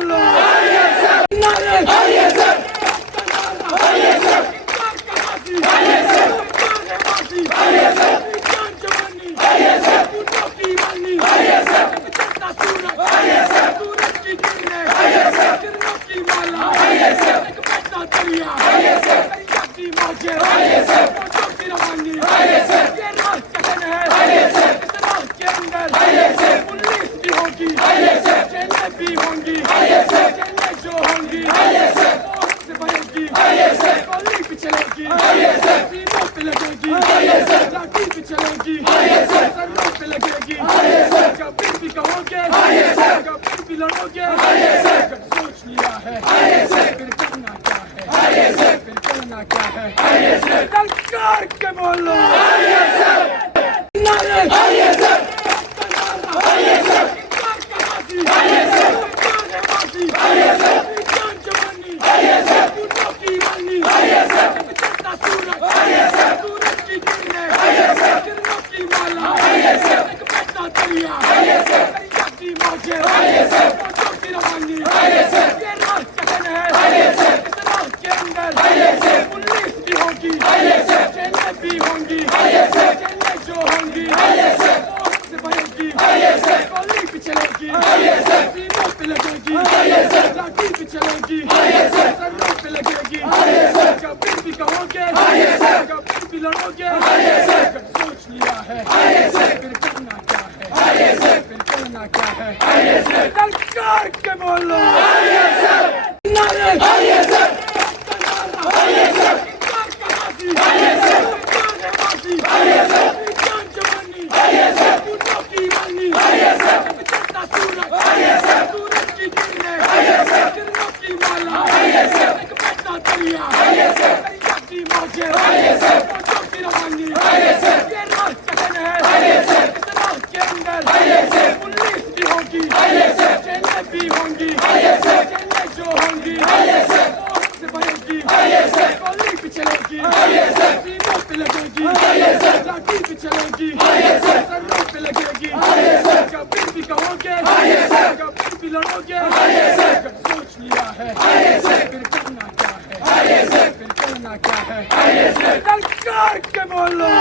बोलो सोच लिया है फिर करना क्या है फिर करना क्या है ललकार के बोलो सोच लिया है फिर करना क्या है फिर करना क्या है ललकार के बोलो सोच लिया है फिर करना क्या है फिर करना क्या है ललकार के बोलो